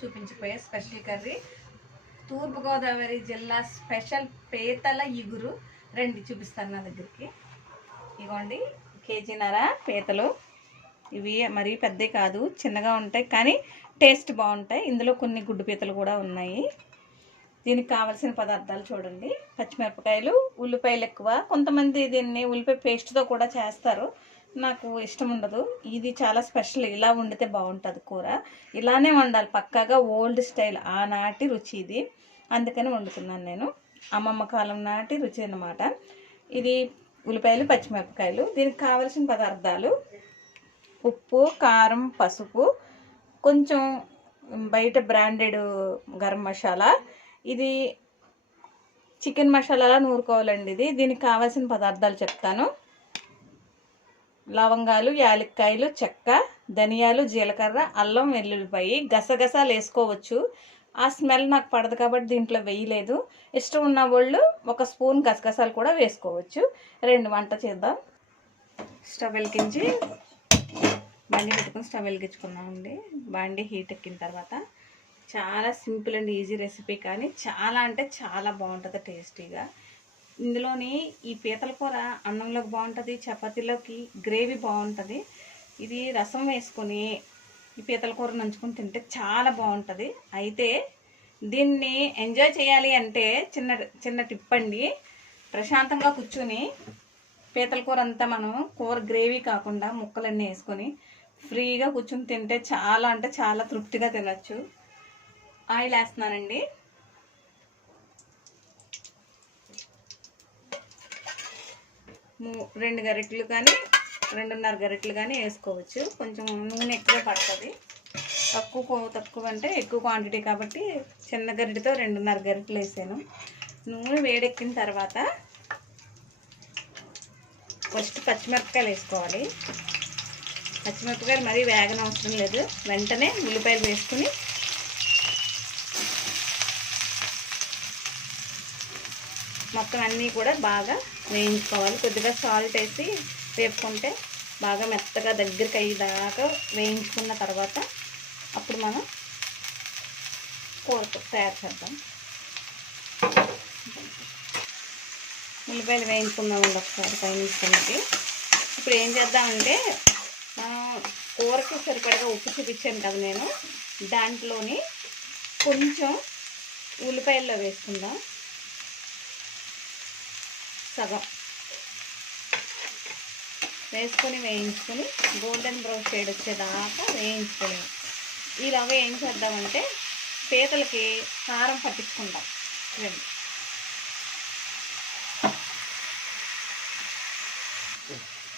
చూపించిపోయే special curry తూర్పుగోదావరి జిల్లా special పీతల ఇగురు రండి చూపిస్తాను నా దగ్గరికి. ఇవ్వండి కేజీన్నర పీతలు. ఇవి మరీ పెద్దవి కాదు, చిన్నగా ఉంటాయి కానీ టేస్ట్ బాగుంటాయి. ఇందులో కొన్ని గుడ్డు పీతలు కూడా ఉన్నాయి. దీనికి కావాల్సిన పదార్థాలు చూడండి. పచ్చిమిరపకాయలు, ఉల్లిపాయలు ఎక్కువ. కొంతమంది దీన్ని ఉల్లిపాయ పేస్ట్తో కూడా చేస్తారు, నాకు ఇష్టం ఉండదు. ఇది చాలా స్పెషల్, ఇలా వండితే బాగుంటుంది కూర. ఇలానే వండాలి పక్కాగా, ఓల్డ్ స్టైల్, ఆనాటి రుచి ఇది. అందుకని వండుతున్నాను నేను. అమ్మమ్మ కాలం నాటి రుచి అన్నమాట ఇది. ఉల్లిపాయలు, పచ్చిమిరపకాయలు. దీనికి కావలసిన పదార్థాలు ఉప్పు, కారం, పసుపు, కొంచెం బయట బ్రాండెడ్ గరం మసాలా. ఇది చికెన్ మసాలాలా నూరుకోవాలండి ఇది. దీనికి కావాల్సిన పదార్థాలు చెప్తాను. లవంగాలు, యాలక్కాయలు, చెక్క, ధనియాలు, జీలకర్ర, అల్లం, వెల్లుల్లిపాయి. గసగసాలు వేసుకోవచ్చు, ఆ స్మెల్ నాకు పడదు కాబట్టి దీంట్లో వేయలేదు. ఇష్టం ఉన్న వాళ్ళు ఒక స్పూన్ గసగసాలు కూడా వేసుకోవచ్చు. వంట చేద్దాం. స్టవ్ వెలిగించి బండి పెట్టుకుని స్టవ్ వెలిగించుకున్నామండి. బండి హీట్ ఎక్కిన తర్వాత చాలా సింపుల్ అండ్ ఈజీ రెసిపీ, కానీ చాలా అంటే చాలా బాగుంటుంది టేస్టీగా. ఇందులోని ఈ పీతల కూర అన్నంలోకి బాగుంటుంది, చపాతీలోకి గ్రేవీ బాగుంటుంది. ఇది రసం వేసుకొని ఈ పీతల కూర నంచుకొని తింటే చాలా బాగుంటుంది. అయితే దీన్ని ఎంజాయ్ చేయాలి అంటే చిన్న టిప్ అండి. ప్రశాంతంగా కూర్చుని పీతల కూర అంతా మనం కూర గ్రేవీ కాకుండా ముక్కలన్నీ వేసుకొని ఫ్రీగా కూర్చుని తింటే చాలా అంటే చాలా తృప్తిగా తినచ్చు. ఆయిల్ వేస్తున్నానండి. రెండు గరిటెలు కానీ 2.5 గరిటెలు కానీ వేసుకోవచ్చు. కొంచెం నూనె ఎక్కువ పడుతుంది. తక్కువ అంటే ఎక్కువ క్వాంటిటీ కాబట్టి చిన్న గరిటెతో 2.5 గరిటెలు వేసాను. నూనె వేడెక్కిన తర్వాత ఫస్ట్ పచ్చిమిరపకాయలు వేసుకోవాలి. పచ్చిమిరపకాయలు మరీ వేగనవసరం లేదు, వెంటనే ఉల్లిపాయలు వేసుకుని మొత్తం అన్నీ కూడా బాగా వేయించుకోవాలి. కొద్దిగా సాల్ట్ వేసి వేపుకుంటే బాగా మెత్తగా దగ్గరికి అయ్యేదాకా వేయించుకున్న తర్వాత అప్పుడు మనం కూర తయారు చేద్దాం. ఉల్లిపాయలు వేయించుకుందామండి ఒకసారి పైనుంచి. ఇప్పుడు ఏం చేద్దామంటే మనం కూరకి సరిపడగా ఉప్పు చూపించాను కదా నేను, దాంట్లోని కొంచెం ఉల్లిపాయల్లో వేసుకుందాం. సగం వేసుకొని వేయించుకొని గోల్డెన్ బ్రౌన్ షేడ్ వచ్చేదాకా వేయించుకొని ఈలోగా ఏం చేద్దామంటే పీతలకి కారం పట్టించుకుందాం.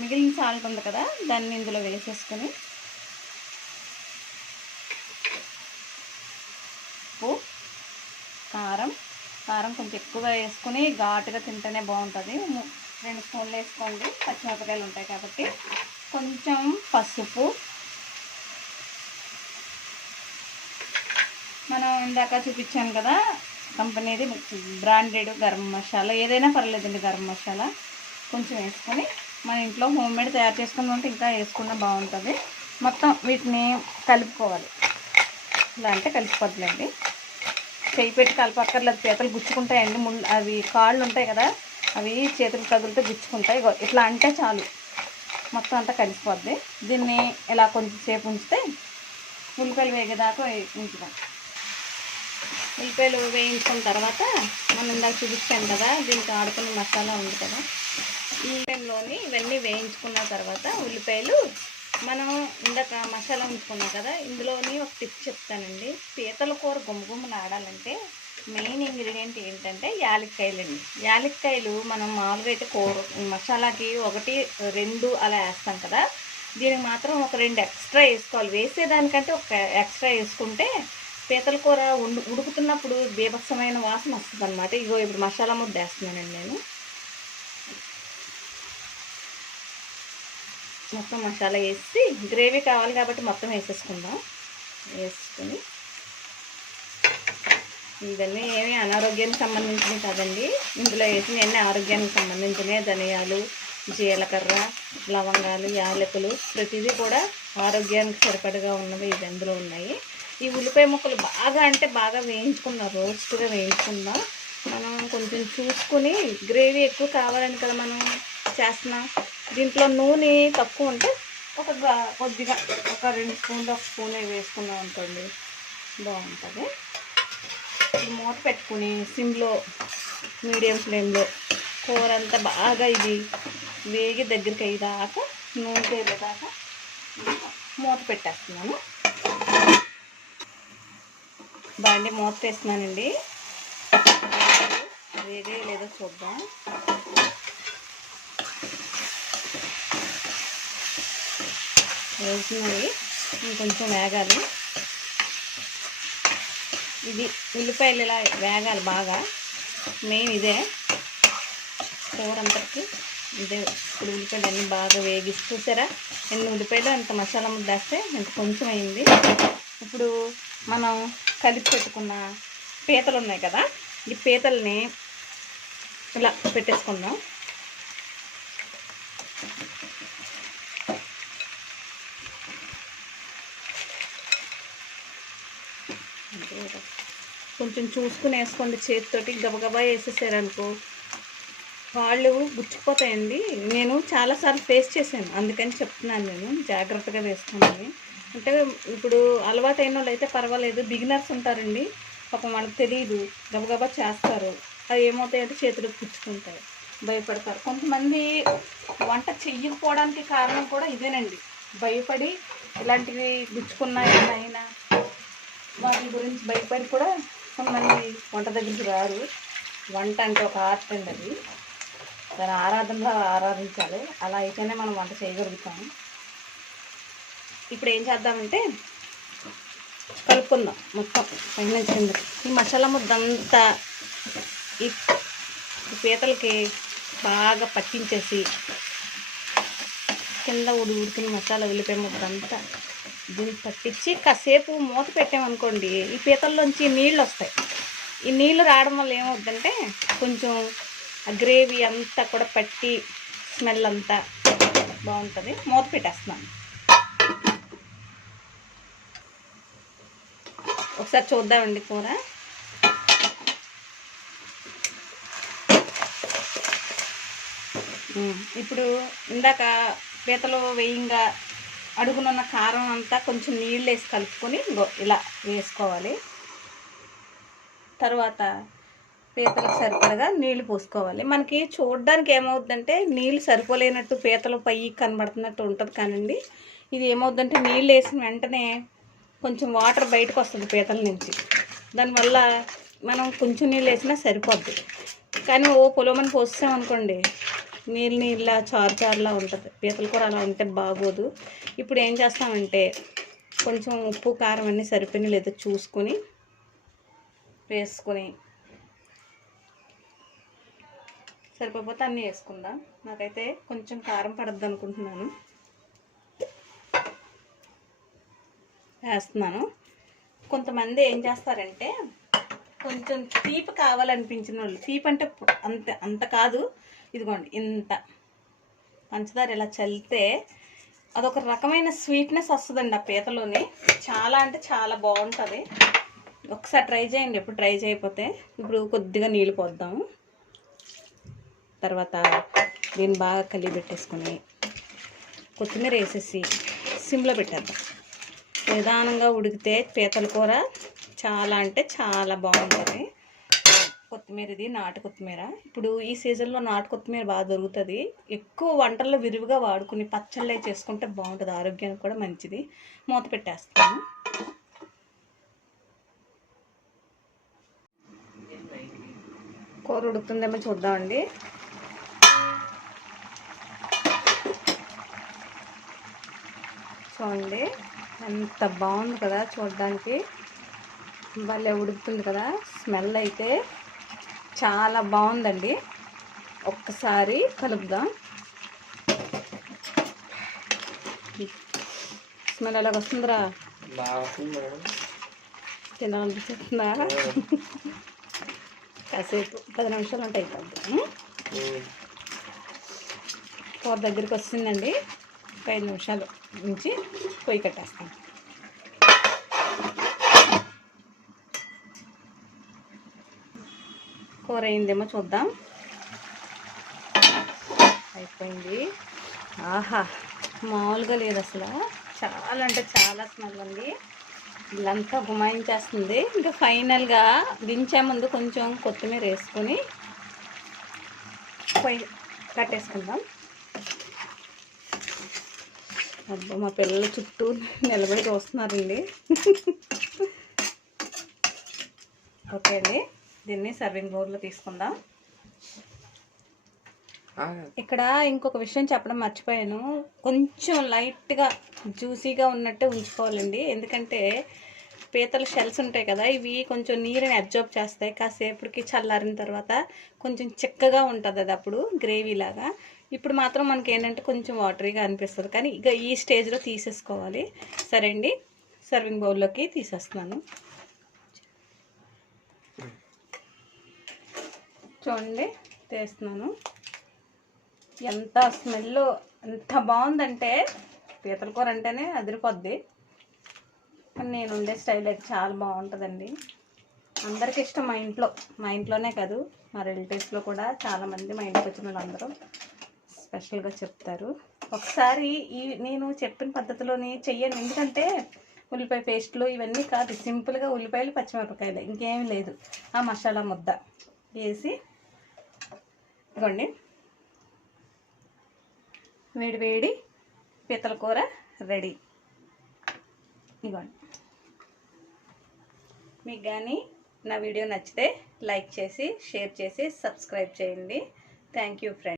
మిగిలిన సాల్ట్ ఉంది కదా, దాన్ని ఇందులో వేసేసుకొని ఉప్పు, కారం కొంచెం ఎక్కువ వేసుకుని ఘాటుగా తింటేనే బాగుంటుంది. 2 స్పూన్లు వేసుకోండి, పచ్చిమిరపకాయలు ఉంటాయి కాబట్టి. కొంచెం పసుపు, మనం ఇందాక చూపించాను కదా కంపెనీది బ్రాండెడ్ గరం మసాలా, ఏదైనా పర్లేదండి గరం మసాలా కొంచెం వేసుకొని, మన ఇంట్లో హోమ్మేడ్ తయారు చేసుకుని ఉంటే ఇంకా వేసుకున్నా బాగుంటుంది. మొత్తం వీటిని కలుపుకోవాలి. ఇలా అంటే కలిసిపోతుందండి. చేయి పెట్టి కలపక్కర్లేదు, పీతలు గుచ్చుకుంటాయండి. అవి కాళ్ళు ఉంటాయి కదా, అవి చేతులు తగులుతూ గుచ్చుకుంటాయి. ఇట్లా అంటే చాలు, మొత్తం అంతా కలిసిపోద్ది. దీన్ని ఇలా కొంచెం సేపు ఉంచితే ఉల్లిపాయలు వేగేదాకా ఉంచుదాం. ఉల్లిపాయలు వేయించుకున్న తర్వాత మనం ఇందాక చూపించాను కదా, దీనికి ఆడుకున్న మసాలా ఉంది కదా, ఈ టైంలోని ఇవన్నీ వేయించుకున్న తర్వాత ఉల్లిపాయలు మనం ఇందాక మసాలా ఉంచుకున్నాం కదా, ఇందులోని ఒక టిప్ చెప్తానండి. పీతల కూర గుమ్మగుమ్మలు ఆడాలంటే మెయిన్ ఇంగ్రీడియంట్ ఏంటంటే యాలక్కాయలండి. యాలక్కాయలు మనం మామూలుగా అయితే కూర మసాలాకి 1, 2 అలా వేస్తాం కదా, దీనికి మాత్రం ఒక 2 ఎక్స్ట్రా వేసుకోవాలి. వేసేదానికంటే ఒక ఎక్స్ట్రా వేసుకుంటే పీతల కూర ఉడుకుతున్నప్పుడు బీభత్సమైన వాసన వస్తుంది అనమాట. ఇప్పుడు మసాలా ముద్ద వేస్తున్నానండి నేను. మొత్తం మసాలా వేసి గ్రేవీ కావాలి కాబట్టి మొత్తం వేసేసుకుందాం. వేసుకొని ఇవన్నీ ఏమి అనారోగ్యానికి సంబంధించినవి కాదండి, ఇందులో వేసినవన్నీ ఆరోగ్యానికి సంబంధించినవి. ధనియాలు, జీలకర్ర, లవంగాలు, యాలకులు ప్రతిదీ కూడా ఆరోగ్యానికి సరిపడగా ఉన్నవి ఇది అందులో ఉన్నాయి. ఈ ఉల్లిపాయ ముక్కలు బాగా అంటే బాగా వేయించుకుందాం, రోస్ట్గా వేయించుకుందాం. మనం కొంచెం చూసుకుని, గ్రేవీ ఎక్కువ కావాలని కదా మనం చేస్తున్నాం. దీంట్లో నూనె తక్కువ ఉంటే కొద్దిగా ఒక 2 స్పూన్లు, 1 స్పూన్ వేసుకున్నాం అనుకోండి, బాగుంటుంది. మూత పెట్టుకుని సిమ్లో, మీడియం ఫ్లేమ్లో కూర అంతా బాగా ఇది వేగి దగ్గరికి అయ్యేదాకా, నూనె తేలేదాకా మూత పెట్టేస్తున్నాను. బాండి మూత వేస్తున్నానండి. వేగే లేదో చూద్దాం. వేగుతున్నాయి, ఇంకొంచెం వేగాలి. ఇది ఉల్లిపాయలు ఇలా వేగాలి బాగా, మెయిన్ ఇదే కూర అంతటికి ఇదే. ఇప్పుడు ఉల్లిపాయలు అన్నీ బాగా వేగిస్తూ, చూసారా ఎన్ని ఉల్లిపాయలు అంత మసాలా ముద్ద వేస్తే ఇంత కొంచెం అయింది. ఇప్పుడు మనం కలిపి పెట్టుకున్న పీతలు ఉన్నాయి కదా, ఈ పీతల్ని ఇలా పెట్టేసుకుందాం. కొంచెం చూసుకుని వేసుకోండి, చేతితోటి గబగబా వేసేసారనుకో వాళ్ళు గుచ్చుకుపోతాయండి. నేను చాలాసార్లు ఫేస్ చేశాను, అందుకని చెప్తున్నాను, నేను జాగ్రత్తగా వేసుకోండి. అంటే ఇప్పుడు అలవాటు అయిన వాళ్ళు అయితే పర్వాలేదు, బిగినర్స్ ఉంటారండి పాపం, వాళ్ళకి తెలియదు, గబగబా చేస్తారు, అవి ఏమవుతాయంటే చేతులకు గుచ్చుకుంటాయి, భయపడతారు. కొంతమంది వంట చెయ్యకపోవడానికి కారణం కూడా ఇదేనండి, భయపడి ఇలాంటివి గుచ్చుకున్నా ఏమైనా వాటి గురించి భయపడి కూడా కొంతమంది వంట దగ్గరికి రారు. వంట అంటే ఒక ఆర్ట్ అండి, అది దాని ఆరాధనలో ఆరాధించాలి, అలా అయితేనే మనం వంట చేయగలుగుతాము. ఇప్పుడు ఏం చేద్దామంటే కలుపుకుందాం మొత్తం పైన కింద. ఈ మసాలా ముద్దంతా ఈ పీతలకి బాగా పట్టించేసి, కింద ఉడికిన మసాలా ఉల్లిపాయ ముద్దంతా దీన్ని పట్టించి కాసేపు మూత పెట్టామనుకోండి, ఈ పీతల్లోంచి నీళ్ళు వస్తాయి. ఈ నీళ్ళు రావడం వల్ల ఏమవుతుందంటే కొంచెం ఆ గ్రేవీ అంతా కూడా పట్టి స్మెల్ అంతా బాగుంటుంది. మూత పెట్టేస్తున్నాను. ఒకసారి చూద్దామండి కూర. ఇప్పుడు ఇందాక పీతలు వేయంగా అడుగునున్న కారం అంతా కొంచెం నీళ్ళు వేసి కలుపుకొని ఇలా వేసుకోవాలి. తర్వాత పీతలకు సరిపడగా నీళ్లు పోసుకోవాలి. మనకి చూడడానికి ఏమవుతుందంటే నీళ్ళు సరిపోలేనట్టు పీతలు పై కనబడుతున్నట్టు ఉంటుంది, కానండి ఇది ఏమవుతుందంటే నీళ్ళు వేసిన వెంటనే కొంచెం వాటర్ బయటకు వస్తుంది పీతల నుంచి. దానివల్ల మనం కొంచెం నీళ్ళు వేసినా సరిపోద్ది. కానీ పొలమని పోసామనుకోండి, నీళ్ళ చారులా ఉంటుంది. పీతల కూర అలా ఉంటే బాగోదు. ఇప్పుడు ఏం చేస్తామంటే కొంచెం ఉప్పు కారం అన్నీ సరిపోయినా లేదో చూసుకొని వేసుకొని, సరిపోతే అన్నీ వేసుకుందాం. నాకైతే కొంచెం కారం పడద్దు అనుకుంటున్నాను, వేస్తున్నాను. కొంతమంది ఏం చేస్తారంటే కొంచెం తీపి కావాలనిపించిన వాళ్ళు, తీపి అంటే అంత కాదు, ఇదిగోండి ఇంత పంచదార ఇలా చల్లితే అదొక రకమైన స్వీట్నెస్ వస్తుందండి ఆ పీతలోని. చాలా అంటే చాలా బాగుంటుంది. ఒకసారి ట్రై చేయండి, ఎప్పుడు ట్రై చేయకపోతే. ఇప్పుడు కొద్దిగా నీళ్ళు పోద్దాము. తర్వాత దీన్ని బాగా కలిపి పెట్టేసుకొని కొత్తిమీర వేసేసి సిమ్లో పెట్టేద్దాం. నిదానంగా ఉడికితే పీతల కూర చాలా అంటే చాలా బాగుంటుంది. కొత్తిమీర, ఇది నాటు కొత్తిమీర. ఇప్పుడు ఈ సీజన్లో నాటు కొత్తిమీర బాగా దొరుకుతుంది. ఎక్కువ వంటల్లో విరివిగా వాడుకుని పచ్చళ్ళే చేసుకుంటే బాగుంటుంది, ఆరోగ్యానికి కూడా మంచిది. మూత పెట్టేస్తాను. కూర ఉడుకుతుందేమో చూద్దామండి. చూడండి ఎంత బాగుంది కదా చూడడానికి, భలే ఉడుకుతుంది కదా. స్మెల్ అయితే చాలా బాగుందండి. ఒక్కసారి కలుపుదాం. స్మెల్ ఎలాగ వస్తుందిరా, తినాలనిపిస్తుందా? కాసేపు 10 నిమిషాలు అంటే అయిపోద్ది. కూర దగ్గరికి వస్తుందండి. 5 నిమిషాలు నుంచి పొయ్యి కట్టేస్తాను. కూర అయిందేమో చూద్దాం. అయిపోయింది. ఆహా, మామూలుగా లేదు అసలు. చాలా అంటే చాలా స్మెల్ ఉంది. ఇల్లంతా గుమాయించేస్తుంది. ఇంకా ఫైనల్గా దించే ముందు కొంచెం కొత్తిమీర వేసుకొని పొయ్యి కట్టేసుకుందాం. అబ్బా, మా పిల్లలు చుట్టూ నిలబడి చూస్తున్నారండి. ఓకే అండి, దీన్ని సర్వింగ్ బౌల్లో తీసుకుందాం. ఇక్కడ ఇంకొక విషయం చెప్పడం మర్చిపోయాను. కొంచెం లైట్గా జ్యూసీగా ఉన్నట్టే ఉంచుకోవాలండి. ఎందుకంటే పీతల షెల్స్ ఉంటాయి కదా, ఇవి కొంచెం నీరుని అబ్జర్బ్ చేస్తాయి. కాసేపటికి చల్లారిన తర్వాత కొంచెం చిక్కగా ఉంటుంది అది, అప్పుడు గ్రేవీ లాగా. ఇప్పుడు మాత్రం మనకి ఏంటంటే కొంచెం వాటరీగా అనిపిస్తుంది. కానీ ఇక ఈ స్టేజ్లో తీసేసుకోవాలి. సరే అండి, సర్వింగ్ బౌల్లోకి తీసేస్తున్నాను. చూడండి, తీస్తున్నాను. ఎంత స్మెల్ ఎంత బాగుందంటే, పీతల కూర అంటేనే అదిరిపోద్ది. నేను ఉండే స్టైల్ అయితే చాలా బాగుంటుందండి. అందరికి ఇష్టం. మా ఇంట్లోనే కాదు, మా రిలేటివ్స్లో కూడా చాలామంది, మా ఇంటికి వచ్చిన వాళ్ళందరూ స్పెషల్గా చెప్తారు. ఒకసారి నేను చెప్పిన పద్ధతిలోని చెయ్యండి. ఎందుకంటే ఉల్లిపాయ పేస్ట్లు ఇవన్నీ కాదు, సింపుల్గా ఉల్లిపాయలు పచ్చిమిరపకాయలు, ఇంకేమీ లేదు. ఆ మసాలా ముద్ద వేసి ఇవ్వండి, వేడి వేడి పీతల కూర రెడీ. ఇవ్వండి. మీకు కానీ నా వీడియో నచ్చితే లైక్ చేసి, షేర్ చేసి, సబ్స్క్రైబ్ చేయండి. Thank you friends.